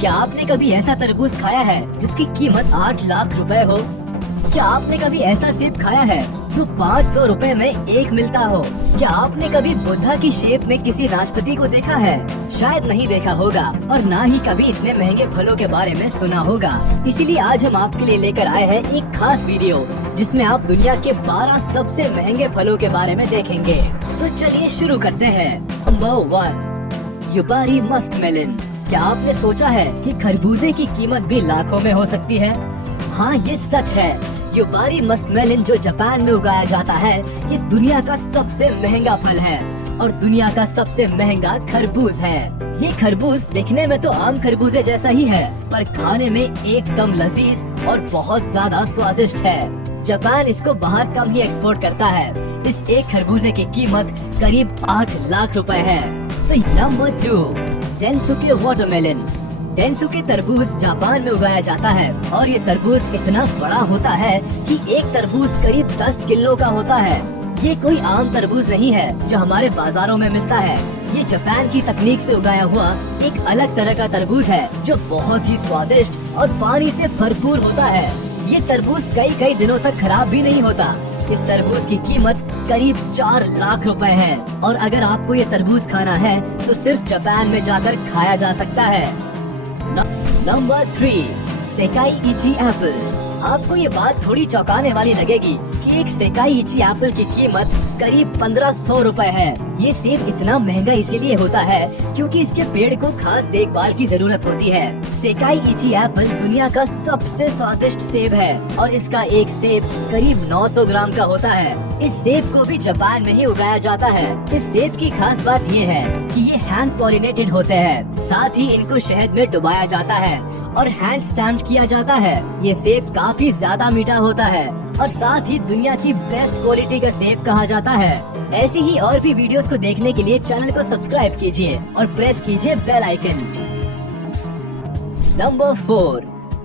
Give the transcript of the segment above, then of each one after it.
क्या आपने कभी ऐसा तरबूज खाया है जिसकी कीमत 8 लाख रुपए हो? क्या आपने कभी ऐसा सेब खाया है जो 500 रुपए में एक मिलता हो? क्या आपने कभी बुद्धा की शेप में किसी राष्ट्रपति को देखा है? शायद नहीं देखा होगा और ना ही कभी इतने महंगे फलों के बारे में सुना होगा। इसीलिए आज हम आपके लिए लेकर आए हैं एक खास वीडियो जिसमें आप दुनिया के 12 सबसे महंगे फलों के बारे में देखेंगे। तो चलिए शुरू करते हैं। Number 1, Yubari muskmelon. क्या आपने सोचा है कि खरबूजे की कीमत भी लाखों में हो सकती है? हाँ, ये सच है। युबारी मस्कमेलन जो जापान में उगाया जाता है, ये दुनिया का सबसे महंगा फल है और दुनिया का सबसे महंगा खरबूज है। ये खरबूज दिखने में तो आम खरबूजे जैसा ही है, पर खाने में एकदम लजीज और बहुत ज्यादा स्वादिष्ट है। जापान इसको बाहर कम ही एक्सपोर्ट करता है। इस एक खरबूजे की कीमत करीब 8 लाख रुपए है। तो नंबर 2, डेनसुके वाटरमेलन। डेनसुके तरबूज जापान में उगाया जाता है और ये तरबूज इतना बड़ा होता है कि एक तरबूज करीब 10 किलो का होता है। ये कोई आम तरबूज नहीं है जो हमारे बाजारों में मिलता है। ये जापान की तकनीक से उगाया हुआ एक अलग तरह का तरबूज है जो बहुत ही स्वादिष्ट और पानी से भरपूर होता है। ये तरबूज कई दिनों तक खराब भी नहीं होता। इस तरबूज की कीमत करीब 4 लाख रुपए है और अगर आपको ये तरबूज खाना है तो सिर्फ जापान में जाकर खाया जा सकता है। नंबर 3, सेकाई इची एप्पल। आपको ये बात थोड़ी चौंकाने वाली लगेगी कि एक सेकाई इची एप्पल की कीमत करीब 1500 रुपए है। ये सेब इतना महंगा इसीलिए होता है क्योंकि इसके पेड़ को खास देखभाल की जरूरत होती है। सेकाई इची एप्पल दुनिया का सबसे स्वादिष्ट सेब है और इसका एक सेब करीब 900 ग्राम का होता है। इस सेब को भी जापान में ही उगाया जाता है। इस सेब की खास बात ये है कि ये हैंड पॉलिनेटेड होते हैं, साथ ही इनको शहद में डुबाया जाता है और हैंड स्टैम्प्ड किया जाता है। ये सेब काफी ज्यादा मीठा होता है और साथ ही दुनिया की बेस्ट क्वालिटी का सेब कहा जाता है। ऐसी ही और भी वीडियोस को देखने के लिए चैनल को सब्सक्राइब कीजिए और प्रेस कीजिए bell icon. Number 4,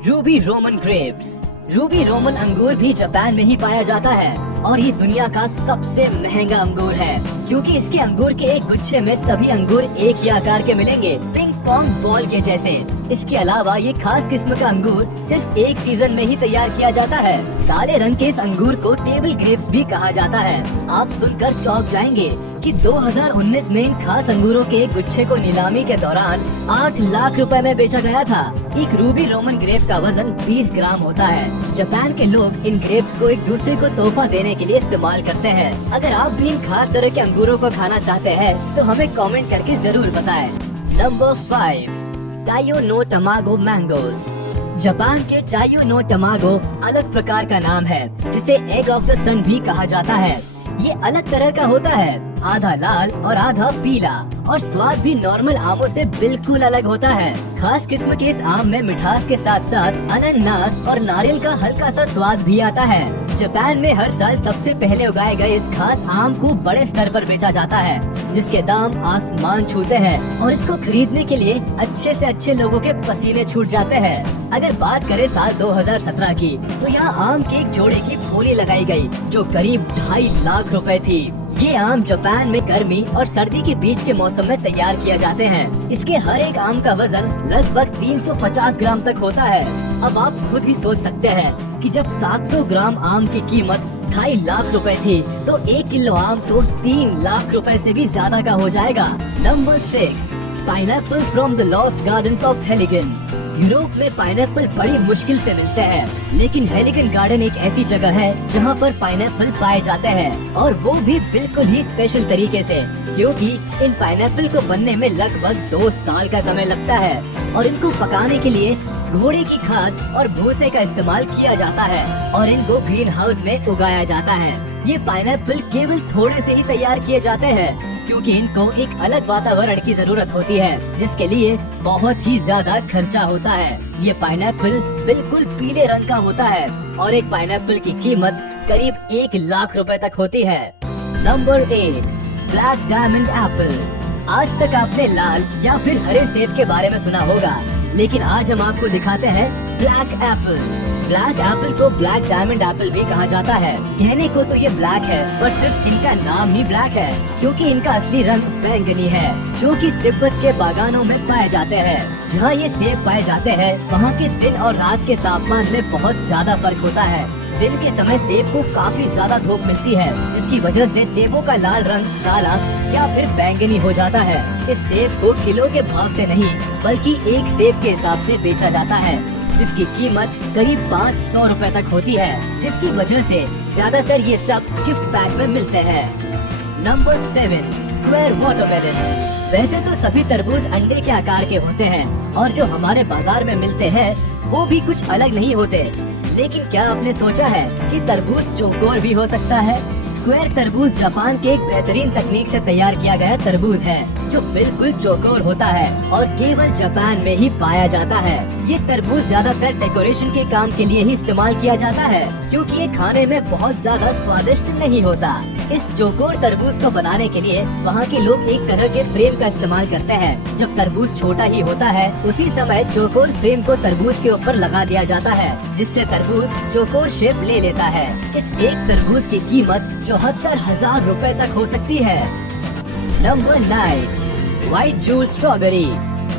ruby roman grapes. Ruby roman अंगूर भी जापान में ही पाया जाता है और ये दुनिया का सबसे महंगा अंगूर है क्योंकि इसके अंगूर के एक गुच्छे में सभी अंगूर एक ही आकार के मिलेंगे, पिंग पोंग बॉल के जैसे। इसके अलावा ये खास किस्म का अंगूर सिर्फ एक सीजन में ही तैयार किया जाता है। काले रंग के इस अंगूर को टेबल ग्रेप्स भी कहा जाता है। आप सुनकर चौंक जाएंगे कि 2019 में इन खास अंगूरों के एक गुच्छे को नीलामी के दौरान 8 लाख रुपए में बेचा गया था। एक रूबी रोमन ग्रेप का वजन 20 ग्राम होता है। जापान के लोग इन ग्रेप्स को एक दूसरे को तोहफा देने के लिए इस्तेमाल करते हैं। अगर आप भी इन खास तरह के अंगूरों को खाना चाहते हैं तो हमें कमेंट करके जरूर बताएं। नंबर 5, टाइयो नो टमागो मैंगोज। जापान के टाइयो नो टमागो अलग प्रकार का नाम है जिसे एग ऑफ द सन भी कहा जाता है। ये अलग तरह का होता है, आधा लाल और आधा पीला और स्वाद भी नॉर्मल आमों से बिल्कुल अलग होता है। खास किस्म के इस आम में मिठास के साथ साथ अनानास और नारियल का हल्का सा स्वाद भी आता है। जापान में हर साल सबसे पहले उगाए गए इस खास आम को बड़े स्तर पर बेचा जाता है जिसके दाम आसमान छूते हैं और इसको खरीदने के लिए अच्छे से अच्छे लोगों के पसीने छूट जाते हैं। अगर बात करें साल 2017 की तो यहाँ आम के एक जोड़े की बोली लगाई गई जो करीब 2.5 लाख रुपए थी। ये आम जापान में गर्मी और सर्दी के बीच के मौसम में तैयार किया जाते हैं। इसके हर एक आम का वजन लगभग 350 ग्राम तक होता है। अब आप खुद ही सोच सकते हैं कि जब 700 ग्राम आम की कीमत 2.5 लाख रुपए थी तो 1 किलो आम तो 3 लाख रुपए से भी ज्यादा का हो जाएगा। Number 6, pineapple from the lost gardens of Heligan. Europe में पाइनएप्पल बड़ी मुश्किल से मिलते हैं, लेकिन हेलिगन गार्डन एक ऐसी जगह है जहाँ पर पाइनएप्पल पाए जाते हैं और वो भी बिल्कुल ही स्पेशल तरीके से, क्योंकि इन पाइनएप्पल को बनने में लगभग 2 साल का समय लगता है और इनको पकाने के लिए घोड़े की खाद और भूसे का इस्तेमाल किया जाता है और इनको ग्रीन हाउस में उगाया जाता है। ये पाइनएप्पल केवल थोड़े से ही तैयार किए जाते हैं क्योंकि इनको एक अलग वातावरण की जरूरत होती है जिसके लिए बहुत ही ज्यादा खर्चा होता है। ये पाइनएप्पल बिल्कुल पीले रंग का होता है और एक पाइनएप्पल की कीमत करीब 1 लाख रुपए तक होती है। Number 8, black diamond Apple. आज तक आपने लाल या फिर हरे सेब के बारे में सुना होगा, लेकिन आज हम आपको दिखाते हैं ब्लैक एप्पल। ब्लैक एप्पल को ब्लैक डायमंड एप्पल भी कहा जाता है। कहने को तो ये ब्लैक है, पर सिर्फ इनका नाम ही ब्लैक है, क्योंकि इनका असली रंग बैंगनी है, जो कि तिब्बत के बागानों में पाए जाते हैं। जहाँ ये सेब पाए जाते हैं, वहाँ के दिन और रात के तापमान में बहुत ज्यादा फर्क होता है। दिन के समय सेब को काफी ज्यादा धूप मिलती है, जिसकी वजह से सेबों का लाल रंग काला या फिर बैंगनी हो जाता है। इस सेब को किलो के भाव से नहीं, बल्कि एक सेब के हिसाब से बेचा जाता है, जिसकी कीमत करीब 500 रुपए तक होती है, जिसकी वजह से ज्यादातर ये सब गिफ्ट पैक में मिलते हैं। Number 7, square watermelon. वैसे तो सभी तरबूज अंडे के आकार के होते हैं, और जो हमारे बाजार में मिलते हैं वो भी कुछ अलग नहीं होते। लेकिन क्या आपने सोचा है कि तरबूज चौकोर भी हो सकता है? स्क्वायर तरबूज जापान के एक बेहतरीन तकनीक से तैयार किया गया तरबूज है, जो बिल्कुल चौकोर होता है और केवल जापान में ही पाया जाता है। ये तरबूज ज्यादातर डेकोरेशन के काम के लिए ही इस्तेमाल किया जाता है, क्योंकि ये खाने में बहुत ज्यादा स्वादिष्ट नहीं होता। इस चौकोर तरबूज को बनाने के लिए वहाँ के लोग एक तरह के फ्रेम का इस्तेमाल करते हैं। जब तरबूज छोटा ही होता है, उसी समय चौकोर फ्रेम को तरबूज के ऊपर लगा दिया जाता है, जिससे तरबूज चौकोर शेप ले लेता है। इस एक तरबूज की कीमत 74,000 रुपए तक हो सकती है। Number 9, white jewel strawberry.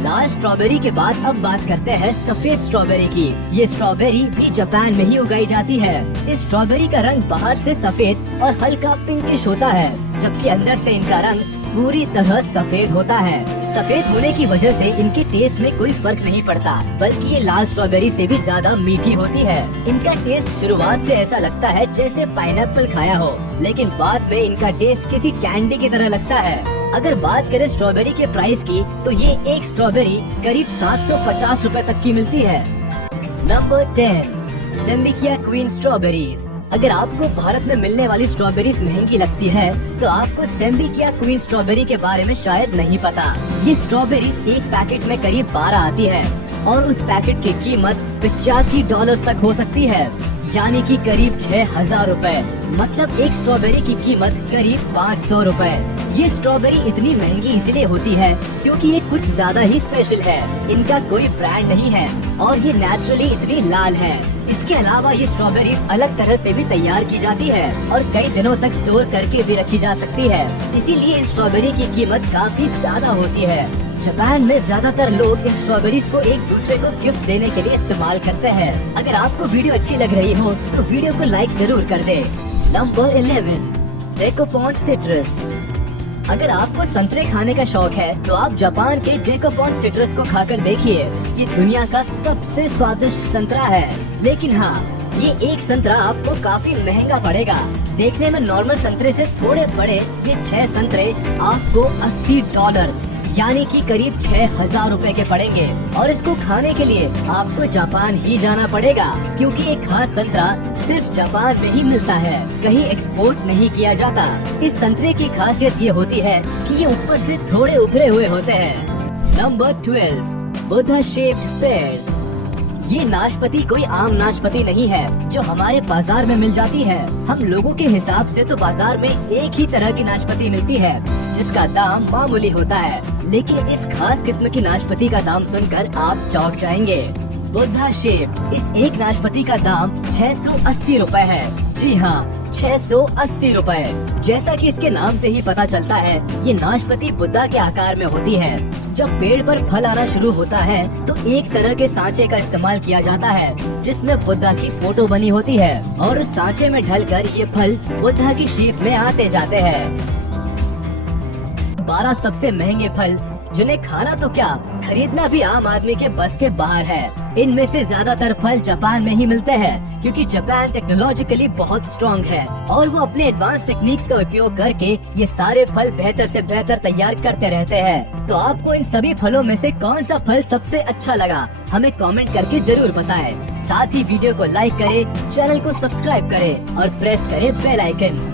लाल स्ट्रॉबेरी के बाद अब बात करते हैं सफेद स्ट्रॉबेरी की। ये स्ट्रॉबेरी भी जापान में ही उगाई जाती है। इस स्ट्रॉबेरी का रंग बाहर से सफेद और हल्का पिंकिश होता है, जबकि अंदर से इनका रंग पूरी तरह सफेद होता है। सफेद होने की वजह से इनके टेस्ट में कोई फर्क नहीं पड़ता, बल्कि ये लाल स्ट्रॉबेरी से भी ज्यादा मीठी होती है। इनका टेस्ट शुरुआत से ऐसा लगता है जैसे पाइनएप्पल खाया हो, लेकिन बाद में इनका टेस्ट किसी कैंडी की तरह लगता है। अगर बात करें स्ट्रॉबेरी के प्राइस की, तो ये एक स्ट्रॉबेरी करीब 750 रुपए तक की मिलती है। Number 10, Sembikiya queen strawberries. अगर आपको भारत में मिलने वाली स्ट्रॉबेरीज महंगी लगती है, तो आपको सेम्बिकिया क्वीन स्ट्रॉबेरी के बारे में शायद नहीं पता। ये स्ट्रॉबेरीज एक पैकेट में करीब 12 आती है, और उस पैकेट की कीमत $85 तक हो सकती है, यानी कि करीब 6,000 रुपए। मतलब एक स्ट्रॉबेरी की कीमत करीब 500 रुपए। ये स्ट्रॉबेरी इतनी महंगी इसलिए होती है क्योंकि ये कुछ ज्यादा ही स्पेशल है। इनका कोई ब्रांड नहीं है और ये नेचुरली इतनी लाल है। इसके अलावा ये स्ट्रॉबेरीज अलग तरह से भी तैयार की जाती है और कई दिनों तक स्टोर करके भी रखी जा सकती है, इसीलिए इन स्ट्रॉबेरी की कीमत काफी ज्यादा होती है। जापान में ज्यादातर लोग इन स्ट्रॉबेरीज को एक दूसरे को गिफ्ट देने के लिए इस्तेमाल करते हैं। अगर आपको वीडियो अच्छी लग रही हो तो वीडियो को लाइक जरूर कर दे। Number 11, डेकोपॉन citrus. अगर आपको संतरे खाने का शौक है तो आप जापान के डेकोपॉन सिट्रस को खाकर देखिए। ये दुनिया का सबसे स्वादिष्ट संतरा है, लेकिन हाँ, ये एक संतरा आपको काफी महंगा पड़ेगा। देखने में नॉर्मल संतरे से थोड़े बड़े ये 6 संतरे आपको $80 यानी कि करीब 6,000 रुपए के पड़ेंगे, और इसको खाने के लिए आपको जापान ही जाना पड़ेगा, क्योंकि एक खास संतरा सिर्फ जापान में ही मिलता है, कहीं एक्सपोर्ट नहीं किया जाता। इस संतरे की खासियत ये होती है कि ये ऊपर से थोड़े उभरे हुए होते हैं। Number 12, Buddha shaped pairs. ये नाशपाती कोई आम नाशपाती नहीं है जो हमारे बाजार में मिल जाती है। हम लोगों के हिसाब से तो बाजार में एक ही तरह की नाशपाती मिलती है, जिसका दाम मामूली होता है, लेकिन इस खास किस्म की नाशपाती का दाम सुनकर आप चौंक जाएंगे। बुद्धा शेप, इस एक नाशपाती का दाम 680 रुपए है। जी हाँ, 680 रुपए। जैसा कि इसके नाम से ही पता चलता है, ये नाशपाती बुद्धा के आकार में होती है। जब पेड़ पर फल आना शुरू होता है तो एक तरह के सांचे का इस्तेमाल किया जाता है, जिसमें बुद्धा की फोटो बनी होती है, और उस सांचे में ढलकर ये फल बुद्धा की शेप में आते जाते हैं। 12 सबसे महंगे फल जिन्हें खाना तो क्या, खरीदना भी आम आदमी के बस के बाहर है। इनमें से ज्यादातर फल जापान में ही मिलते हैं, क्योंकि जापान टेक्नोलॉजिकली बहुत स्ट्रॉन्ग है और वो अपने एडवांस टेक्निक्स का उपयोग करके ये सारे फल बेहतर से बेहतर तैयार करते रहते हैं। तो आपको इन सभी फलों में से कौन सा फल सबसे अच्छा लगा, हमें कमेंट करके जरूर बताएं। साथ ही वीडियो को लाइक करें, चैनल को सब्सक्राइब करें और प्रेस करें बेल आइकन।